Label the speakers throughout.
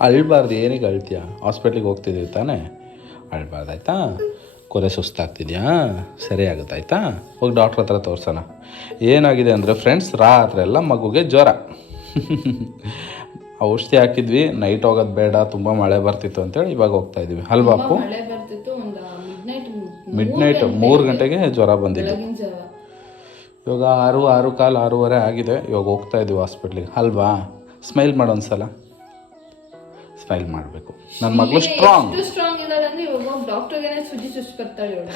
Speaker 1: ಅಳ್ಬಾರ್ದು ಏನಕ್ಕೆ ಅಳ್ತೀಯ. ಹಾಸ್ಪಿಟ್ಲಿಗೆ ಹೋಗ್ತಿದ್ದೀವಿ ತಾನೇ. ಅಳ್ಬಾರ್ದು ಆಯಿತಾ? ಕೊರೆ ಸುಸ್ತಾಗ್ತಿದ್ಯಾ? ಸರಿ ಆಗುತ್ತೆ ಆಯಿತಾ? ಹೋಗಿ ಡಾಕ್ಟ್ರ್ ಹತ್ರ ತೋರಿಸೋಣ. ಏನಾಗಿದೆ ಅಂದರೆ ಫ್ರೆಂಡ್ಸ್ ರಾತ್ರಿ ಎಲ್ಲ ಮಗುಗೆ ಜ್ವರ. ಔಷಧಿ ಹಾಕಿದ್ವಿ ನೈಟ್ ಹೋಗೋದು ಬೇಡ ತುಂಬ ಮಳೆ ಬರ್ತಿತ್ತು ಅಂತೇಳಿ ಇವಾಗ ಹೋಗ್ತಾ ಇದ್ದೀವಿ ಅಲ್ವಾ ಅಪ್ಪು?
Speaker 2: ಮಳೆ ಬರ್ತಿತ್ತು ಒಂದು ಮಿಡ್ ನೈಟ್
Speaker 1: ಮಿಡ್ ಮೂರು ಗಂಟೆಗೆ ಜ್ವರ ಬಂದಿದ್ದು ಇವಾಗ ಆರು ಆರು ಕಾಲು ಆರೂವರೆ ಆಗಿದೆ. ಇವಾಗ ಹೋಗ್ತಾ ಇದ್ದೀವಿ ಹಾಸ್ಪಿಟ್ಲಿಗೆ ಅಲ್ವಾ? ಸ್ಮೈಲ್ ಮಾಡೋನ್ಸಲ ಸ್ಮೈಲ್ ಮಾಡಬೇಕು. ನನ್ನ ಮಗಳು ಸ್ಟ್ರಾಂಗ್
Speaker 2: ಸ್ಟ್ರಾಂಗ್ ಇರಲ್ಲ ಅಂದ್ರೆ ಇವಾಗ ಡಾಕ್ಟರ್ಗೆ ಸುಜಿ ಚುಚ್ಚು ಬರ್ತಾಳೆ ಇವಳು.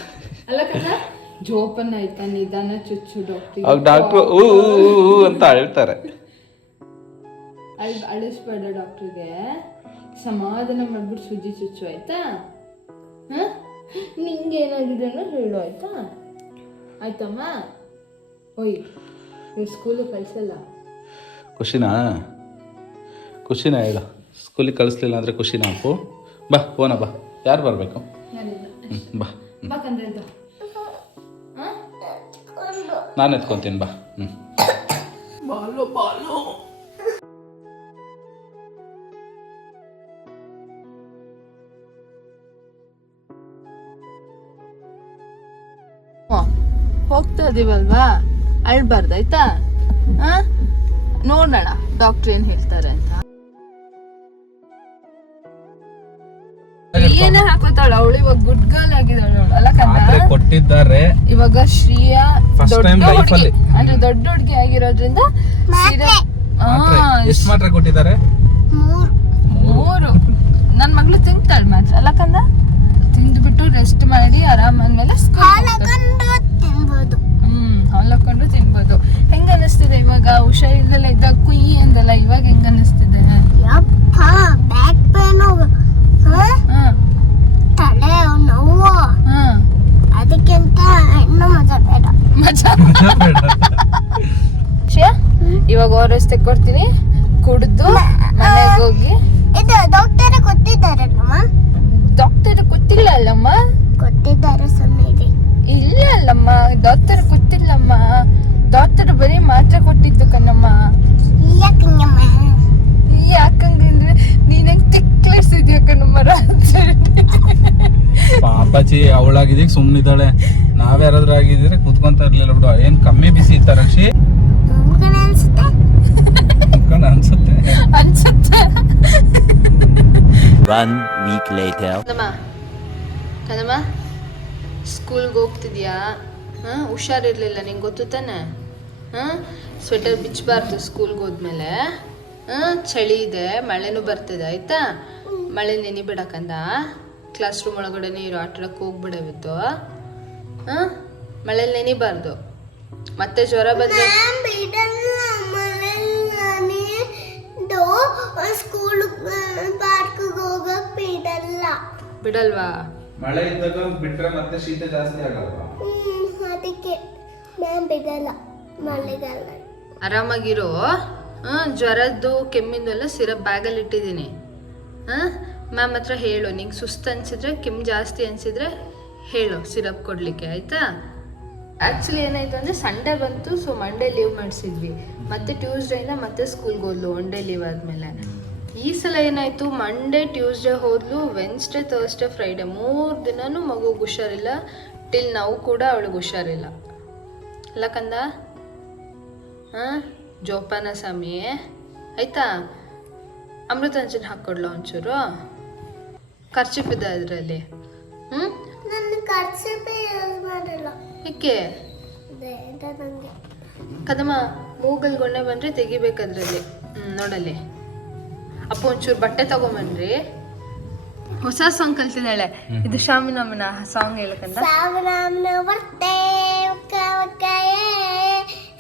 Speaker 2: ಅಲ್ಲ ಕದ ಜೋಪನ್ ಆಯ್ತಾ ನಿಧಾನ ಚುಚ್ಚು ಡಾಕ್ಟರ್
Speaker 1: ಅವಾಗ ಡಾಕ್ಟರ್ ಊ ಅಂತ ಅಳ್ತಾರೆ
Speaker 2: ಅಳ್ ಅಳಿಸ್ಬೇಡ ಡಾಕ್ಟರ್ಗೆ ಸಮಾಧಾನ ಮಾಡ್ಬಿಟ್ಟು ಸುಜಿ ಚುಚ್ಚು ಆಯ್ತಾ? ಹಾಂ? ನಿಂಗೆ ಏನಾಗಿದೆ ಹೇಳು ಆಯ್ತಾ? ಆಯ್ತಮ್ಮ? ಓಯ್ ಇವ್ರು ಸ್ಕೂಲಿಗೆ ಕಳ್ಸಲ್ಲ.
Speaker 1: ಖುಷಿನಾ? ಖುಷಿನಾ ಹೇಳು. ಸ್ಕೂಲಿಗೆ ಕಳಿಸ್ಲಿಲ್ಲ ಅಂದರೆ ಖುಷಿನಾ ನಾವು. ಬಾ ಓನ ಬಾ. ಯಾರು ಬರಬೇಕು? ಬಾ? ನಾನು ಎತ್ಕೊತೀನಿ ಬಾ. ಹ್ಞೂ
Speaker 2: ಹೋಗ್ತಾ ಇದೀವಲ್ವಾ? ಅಳ್ಬಾರ್ದು ಆಯ್ತಾ? ಹ? ನೋಡೋಣ. ಡಾಕ್ಟ್ರ್ ಏನು ಹೇಳ್ತಾರೆ ಅಂತ. ಏನೇ ಹಾಕೋತಾಳ ಅವಳು ಇವಾಗ ಗುಡ್ ಗರ್ಲ್ ಆಗಿದ್ದಾಳೆ ಅವಳು ಅಲ್ಲ
Speaker 1: ಮಾತ್ರೆ
Speaker 2: ಕಣ್ಣ
Speaker 1: ಕೊಟ್ಟಿದ್ದಾರೆ.
Speaker 2: ಇವಾಗ ಶ್ರೀಯಾ
Speaker 1: First
Speaker 2: ದೊಡ್ಡ
Speaker 1: time life
Speaker 2: ಹುಡುಗಿ.
Speaker 1: ಅಲ್ಲಿ.
Speaker 2: ಅಂದ್ರೆ ದೊಡ್ಡ ಹುಡುಗಿ ಆಗಿರೋದ್ರಿಂದ ಸೀರೆ
Speaker 1: ಎಷ್ಟು ಮಾತ್ರ ಕೊಟ್ಟಿದ್ದಾರೆ?
Speaker 2: ಮೂರು. ನನ್ ಮಗಳು ತಿಂತಾಳೆ ಮಾತ್ರ. ಅಲ್ಲ ಕಂದ ತಿಂದ್ಬಿಟ್ಟು ರೆಸ್ಟ್ ಮಾಡಿ ಆರಾಮ್ ಆದ್ಮೇಲೆ
Speaker 3: ತಿನ್ಬೋದು
Speaker 2: ಹ್ಮ್ ಹಾಲಕೊಂಡು ತಿನ್ಬೋದು ಹೆಂಗ ಅನಿಸ್ತಿದೆ ಇವಾಗ ಹುಷಾರಿಲ್ದಲ್ಲ ಇದ್ದಾಗ ಕುಯ್ಯಿ ಅಂದಲ್ಲ ಇವಾಗ ಹೆಂಗ ಅನಿಸ್ತಿದೆ
Speaker 3: ಯಪ್ಪ ಬ್ಯಾಕ್ ಪೇನು
Speaker 2: ಹ
Speaker 3: ತಲೆ ನೋವು
Speaker 2: ಹ
Speaker 3: ಅದಕ್ಕಿಂತ ಹೆಣ್ಣು ಮಜಾ ಬೇಡ
Speaker 2: ಮಜಾ ಇವಾಗ ಓರೆಸ್ ತೆಕ್ಕೊಡ್ತೀನಿ. ಕುಡ್ದು ಮನೆಗೆ ಹೋಗಿ.
Speaker 3: ಇದು ಡಾಕ್ಟರ್ ಕೊಟ್ಟಿದ್ದಾರೆ
Speaker 2: ಡಾಕ್ಟರ್ ಗೊತ್ತಿಲ್ಲ ಅಲ್ಲಮ್ಮ?
Speaker 3: ಕೊಟ್ಟಿದ್ದಾರೆ ಸುಮ್ಮನೆ
Speaker 2: ಇಲ್ಲ ಅಲ್ಲಮ್ಮ ಡಾಕ್ಟರ್ ಗೊತ್ತಿಲ್ಲಮ್ಮ ಡಾಕ್ಟರ್ ಬರೀ ಮಾತ್ರೆ ಕೊಟ್ಟಿದ್ದು ಕಣ್ಣಮ್ಮ.
Speaker 3: ಯಾಕಂಗಮ್ಮ?
Speaker 2: ಯಾಕಂಗಂದ್ರೆ ನೀನ್ ಹೆಂಗ್ ತಿಕ್ಲಿಸಿದ್ಯಾ ಕಣಮ್ಮ ರಾತ್ರಿ?
Speaker 1: ಪಾಪಚಿ ಅವಳಾಗಿದ್ದೀಗ ಸುಮ್ಮನಿದ್ದಾಳೆ ನಾವ್ಯಾರಾದ್ರೂ ಆಗಿದ್ರೆ ಕುತ್ಕೊಂತ ಇರ್ಲಿಲ್ಲ ಬಿಡು. ಏನ್ ಕಮ್ಮಿ ಬಿಸಿ ಇತ್ತ ರಕ್ಷಿ
Speaker 3: ಅನ್ಸುತ್ತೆ?
Speaker 1: ಅನ್ಸುತ್ತೆ.
Speaker 2: ಅನ್ಸುತ್ತೆ?
Speaker 4: Week week later.
Speaker 2: ಕದಮ್ಮ. ಸ್ಕೂಲ್ಗೆ ಹೋಗ್ತಿದ್ಯಾ? ಹಾಂ? ಹುಷಾರಿರ್ಲಿಲ್ಲ ನಿಂಗೆ ಗೊತ್ತು ತಾನೆ? ಹಾಂ? ಸ್ವೆಟರ್ ಬಿಚ್ಚಬಾರ್ದು ಸ್ಕೂಲ್ಗೆ ಹೋದ್ಮೇಲೆ. ಹಾಂ? ಚಳಿ ಇದೆ ಮಳೆನೂ ಬರ್ತಿದೆ ಆಯ್ತಾ? ಮಳೆ ನೆನಿಬಿಡಕಂದ ಕ್ಲಾಸ್ ರೂಮ್ ಒಳಗಡೆ ಇರೋ ಆಟಾಡಕ್ಕೆ ಹೋಗ್ಬಿಡ ಇವತ್ತು ಹಾಂ? ಮಳೇಲಿ ನೆನಿಬಾರ್ದು. ಮತ್ತೆ ಜ್ವರ ಬಂದ್ರೆ?
Speaker 3: ಸ್ಕೂಲ್ ಪಾರ್ಕ್ಗೆ ಹೋಗಕ್ ಬಿಡಲ್ಲ.
Speaker 2: ಬಿಡಲ್ವಾ?
Speaker 1: ಮಳೆ ಇದ್ದಾಗ ಬಿಟ್ರೆ ಮತ್ತೆ ಶೀತ ಜಾಸ್ತಿ ಆಗಲ್ವಾ?
Speaker 3: ಅದಕ್ಕೆ ಮ್ಯಾಮ್ ಬಿಡಲ್ಲ ಮಳೆಗಾಲ.
Speaker 2: ಆರಾಮಾಗಿರೋ? ಹಾಂ ಜ್ವರದ್ದು ಕೆಮ್ಮಿಂದು ಎಲ್ಲ ಸಿರಪ್ ಬ್ಯಾಗಲ್ಲಿ ಇಟ್ಟಿದ್ದೀನಿ. ಹಾಂ? ಮ್ಯಾಮ್ ಹತ್ರ ಹೇಳು ನಿಂಗೆ ಸುಸ್ತು ಅನ್ಸಿದ್ರೆ ಕೆಮ್ಮು ಜಾಸ್ತಿ ಅನ್ಸಿದ್ರೆ ಹೇಳು, ಸಿರಪ್ ಕೊಡಲಿಕ್ಕೆ, ಆಯಿತಾ? ಆ್ಯಕ್ಚುಲಿ ಏನಾಯ್ತು ಅಂದರೆ ಸಂಡೇ ಬಂತು ಸೊ ಮಂಡೇ ಲೀವ್ ಮಾಡಿಸಿದ್ವಿ. ಮತ್ತೆ ಟ್ಯೂಸ್ಡೇಯಿಂದ ಮತ್ತೆ ಸ್ಕೂಲ್ಗೆ ಹೋದ್ಲು ಒನ್ ಡೇ ಲೀವ್ ಆದಮೇಲೆ. ಈ ಸಲ ಏನಾಯಿತು ಮಂಡೇ ಟ್ಯೂಸ್ಡೇ ಹೋದ್ಲು ವೆನ್ಸ್ಡೇ ಥರ್ಸ್ಡೇ ಫ್ರೈಡೇ ಮೂರು ದಿನವೂ ಮಗುಗೆ ಹುಷಾರಿಲ್ಲ ಟಿಲ್ ನಾವು ಕೂಡ ಅವಳಿಗೆ ಹುಷಾರಿಲ್ಲ. ಅಲ್ಲ ಕಂದ? ಹಾಂ ಜೋಪಾನ ಸ್ವಾಮಿ ಆಯ್ತಾ? ಅಮೃತಾಂಜನ್ ಹಾಕ್ಕೊಡ್ಲ ಒಂಚೂರು? ಖರ್ಚಿಪಿದೆ ಅದರಲ್ಲಿ. ಹ್ಞೂ
Speaker 3: ಖರ್ಚು ಯೂಸ್ ಮಾಡಲ್ಲ.
Speaker 2: ಏಕೆ
Speaker 3: ಬೇಡ ನನಗೆ
Speaker 2: ಕದಮ್ಮ ಮೂಗಲ್ ಗೊಣ್ಣೆ ಬಂದರೆ ತೆಗಿಬೇಕದ್ರಲ್ಲಿ. ಹ್ಞೂ ನೋಡಲ್ಲಿ. ಅಪ್ಪ ಒಂಚೂರು ಬಟ್ಟೆ ತಗೊಂಬನ್ರಿ. ಹೊಸ ಸಾಂಗ್ ಕಲ್ತಿದ್ದಾಳೆ. ಇದು ಶಾಮಿನಾಮನ ಸಾಂಗ್ ಹೇಳಕಂದ
Speaker 3: ಸಾವಿರಾಮನ ಬರ್ತೆ ಒಕ್ಕ ಒಕ್ಕಯೇ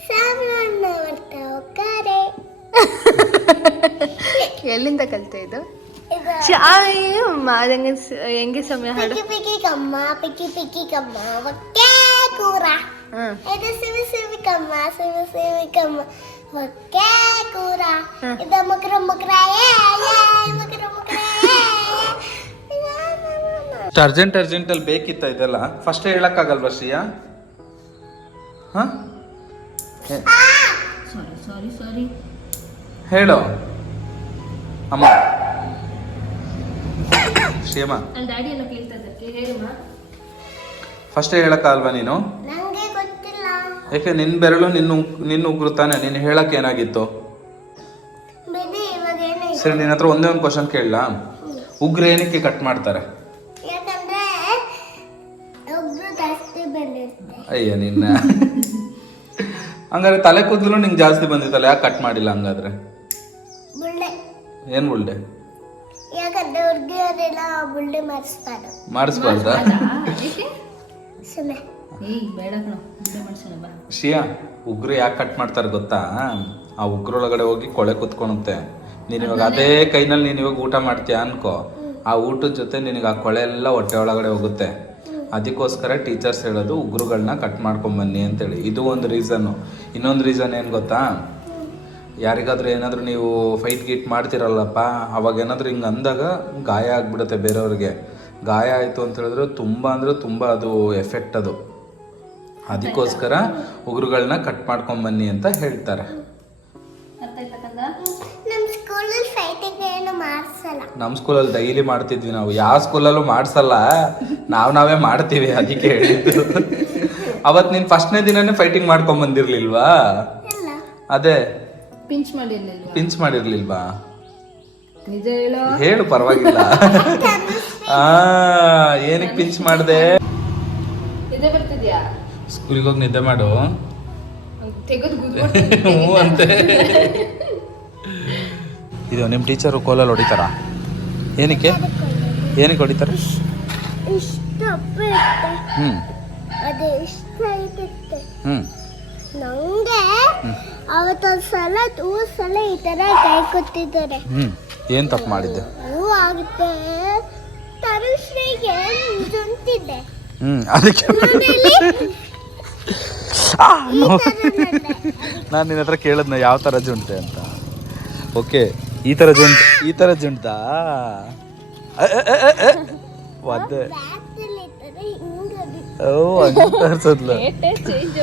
Speaker 3: ಸಾವಿರಾಮನ ಬರ್ತಾ ಒಕ್ಕರೆ.
Speaker 2: ಎಲ್ಲಿಂದ ಕಲ್ತೆ ಇದು?
Speaker 3: ಇದು
Speaker 2: ಶಾಯಮ್ಮ ಅದಂಗೆ ಹೆಂಗೆ ಸಮಯ ಹಾಡು
Speaker 3: ಪಿಕ್ಕಿ ಪಿಕ್ಕಿ ಕಮ್ಮ ಪಿಕ್ಕಿ ಪಿಕ್ಕಿ ಕಮ್ಮ ಒಕ್ಕೆ ಕೂರ
Speaker 2: ಹ್ಞೂ
Speaker 3: ಇದು ಸಿವಿ ಸಿವಿ ಕಮ್ಮ ಸಿವಿ ಸಿವಿ ಕಮ್ಮ ಒಕ್ಕೆ ಕೂರ
Speaker 2: ಹ್ಮ್.
Speaker 3: ಮುಕ್ರ ಮುಕ್ರ ಏ ಏ ಮುಕ್ರ ಮುಕ್ರ ಏ
Speaker 1: ಅರ್ಜೆಂಟ್ ಅರ್ಜೆಂಟ್ ಅಲ್ಲಿ ಬೇಕಿತ್ತ ಇದೆಲ್ಲ ಫಸ್ಟ್ ಹೇಳಕ್ಕಾಗಲ್ವಾ ಶ್ರೀಯಾ ಹಾ
Speaker 2: ಸಾರಿ ಸಾರಿ ಸಾರಿ
Speaker 1: ಹೇಳು ಅಮ್ಮ ಶ್ರೀಯಮ್ಮ
Speaker 2: ನನ್ನ ಡ್ಯಾಡಿ ಎಲ್ಲ ಕೇಳ್ತಾ ಇದ್ದಕ್ಕೆ ಹೇಳಮ್ಮ
Speaker 1: ಫಸ್ಟೇ ಹೇಳಕ್ಕಾಲ್ವಾ ನೀನು?
Speaker 3: ಗೊತ್ತಿಲ್ಲ.
Speaker 1: ಯಾಕೆ ನಿನ್ನ ಬೆರಳು ನಿನ್ನ ಉಗ್- ನಿನ್ನ ಉಗುರು ತಾನೆ? ನೀನು ಹೇಳಕ್ ಏನಾಗಿತ್ತು?
Speaker 3: ಬಿಡಿ ಇವಾಗ ಏನಾಯ್ತು
Speaker 1: ಸರಿ ನಿನ್ನ ಹತ್ರ ಒಂದೇ ಒಂದು ಕ್ವಶನ್ ಕೇಳಲಾ? ಉಗ್ರ ಏನಕ್ಕೆ ಕಟ್ ಮಾಡ್ತಾರೆ?
Speaker 3: ಯಾಕಂದ್ರೆ ಒಬ್ರು ಜಾಸ್ತಿ ಬಂದಿರುತ್ತೆ.
Speaker 1: ಅಯ್ಯ ನಿನ್ನ. ಹಂಗಾದ್ರೆ ತಲೆ ಕೂದಲು ನಿಂಗೆ ಜಾಸ್ತಿ ಬಂದಿತ್ತಲ್ಲ ಯಾಕೆ ಕಟ್ ಮಾಡಿಲ್ಲ ಹಂಗಾದ್ರೆ?
Speaker 3: ಬುಳ್ಳೆ
Speaker 1: ಏನು ಉಳ್ಳೆ
Speaker 3: ಯಾಕಂದ್ರೆ ಹುಡುಗಿಯರೆಲ್ಲ ಬುಳ್ಳೆ ಮಾಡಿಸ್ಬಾರ್ದು.
Speaker 1: ಮಾಡಿಸ್ಬಾರ್ದ?
Speaker 3: ಸುಮ್ಮನೆ
Speaker 2: ಏಯ್ ಬೇಡ ಕಣೋ. ಮುಂದೆ ಮಾಡ್ಸೋಣ ಬಾ.
Speaker 1: ಶಿಯಾ ಉಗ್ರು ಯಾಕೆ ಕಟ್ ಮಾಡ್ತಾರೆ ಗೊತ್ತಾ? ಆ ಉಗ್ರೊಳಗಡೆ ಹೋಗಿ ಕೊಳೆ ಕುತ್ಕೊಳುತ್ತೆ. ನೀನು ಇವಾಗ ಅದೇ ಕೈನಲ್ಲಿ ನೀನು ಇವಾಗ ಊಟ ಮಾಡ್ತೀಯ ಅನ್ಕೋ. ಆ ಊಟದ ಜೊತೆ ನಿನಗೆ ಆ ಕೊಳೆ ಎಲ್ಲ ಹೊಟ್ಟೆ ಒಳಗಡೆ ಹೋಗುತ್ತೆ. ಅದಕ್ಕೋಸ್ಕರ ಟೀಚರ್ಸ್ ಹೇಳೋದು ಉಗ್ರುಗಳನ್ನ ಕಟ್ ಮಾಡ್ಕೊಂಬನ್ನಿ ಅಂತೇಳಿ. ಇದು ಒಂದು ರೀಸನ್ನು ಇನ್ನೊಂದು ರೀಸನ್ ಏನು ಗೊತ್ತಾ? ಯಾರಿಗಾದ್ರೂ ಏನಾದರೂ ನೀವು ಫೈಟ್ ಗೀಟ್ ಮಾಡ್ತಿರಲ್ಲಪ್ಪ ಅವಾಗ ಏನಾದರೂ ಹಿಂಗೆ ಅಂದಾಗ ಗಾಯ ಆಗಿಬಿಡುತ್ತೆ ಬೇರೆಯವ್ರಿಗೆ. ಗಾಯ ಆಯಿತು ಅಂತ ಹೇಳಿದ್ರೆ ತುಂಬ ಅಂದರೆ ತುಂಬ ಅದು ಎಫೆಕ್ಟ್ ಅದು. ಅದಕ್ಕೋಸ್ಕರ ಉಗುರುಗಳನ್ನ ಕಟ್ ಮಾಡ್ಕೊಂಬನ್ನಿ ಅಂತ ಹೇಳ್ತಾರೆ.
Speaker 3: ನಮ್ಮ ಸ್ಕೂಲಲ್ಲಿ
Speaker 1: ಡೈಲಿ ಮಾಡ್ತಿದ್ವಿ ನಾವು. ಯಾವ ಸ್ಕೂಲಲ್ಲೂ ಮಾಡಿಸಲ್ಲ. ನಾವು ನಾವೇ ಮಾಡ್ತೀವಿ ಅದಕ್ಕೆ ಹೇಳಿದ್ದು. ಅವತ್ತು ನೀನು ಫಸ್ಟ್ನೇ ದಿನನೇ ಫೈಟಿಂಗ್ ಮಾಡ್ಕೊಂಬಂದಿರ್ಲಿಲ್ವಾ ಅದೇ.
Speaker 2: ಪಿಂಚ್ ಮಾಡಿರ್ಲಿಲ್ವಾ?
Speaker 1: ಪಿಂಚ್ ಮಾಡಿರ್ಲಿಲ್ವಾ?
Speaker 2: ನಿಜ ಹೇಳೋ.
Speaker 1: ಹೇಳು ಪರವಾಗಿಲ್ಲ. ಆ ಏನಕ್ಕೆ ಪಿಂಚ್ ಮಾಡಿದೆ?
Speaker 2: ನಿದ್ದೆ ಬರ್ತಿದ್ಯಾ?
Speaker 1: ಸ್ಕೂಲಿಗೆ ಹೋಗಿ ನಿದ್ದೆ ಮಾಡು.
Speaker 2: ತೆಗೆದು
Speaker 1: ಹ್ಞೂ ಅಂತೆ. ಇದು ನಿಮ್ಮ ಟೀಚರು ಕೋಲಲ್ಲಿ ಹೊಡಿತಾರ? ಏನಕ್ಕೆ? ಏನಕ್ಕೆ ಹೊಡಿತಾರೆ?
Speaker 3: ಇಷ್ಟ ಅಪ್ಪ ಇರುತ್ತೆ
Speaker 1: ಹ್ಞೂ
Speaker 3: ಅದು ಇಷ್ಟು ಇರುತ್ತೆ
Speaker 1: ಹ್ಞೂ
Speaker 3: ನಂಗೆ ಅವತ್ತೊಂದು ಸಲ ಮೂರು ಸಲ ಈ ಥರ ಕೈ ಕೊಟ್ಟಿದ್ದಾರೆ
Speaker 1: ಹ್ಞೂ ಏನು ತಪ್ಪು ಮಾಡಿದ್ದೆ?
Speaker 3: ಹೂ ಆಗುತ್ತೆ. ಜುಂತಿದ್ದೆ
Speaker 1: ಹ್ಞೂ ಅದಕ್ಕೆ ನಾನು ನಿನ್ನ ಹತ್ರ ಕೇಳಿದ್ನ ಯಾವ ಥರ ಜುಂಟೆ ಅಂತ. ಓಕೆ ಈ ಥರ ಜುಂಟ್ ಈ ಥರ ಜುಂಟಾ ಒದ್ದೆ ಓ ತರ್ಸದ್ಲು.
Speaker 2: ಚೇಂಜ್